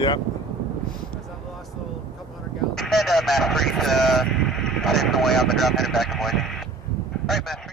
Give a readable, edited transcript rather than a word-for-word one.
Yep. Is that the last little couple hundred gallons? Head Mass 3's heading the way on the ground, headed back to Boise. Alright, Mass 3.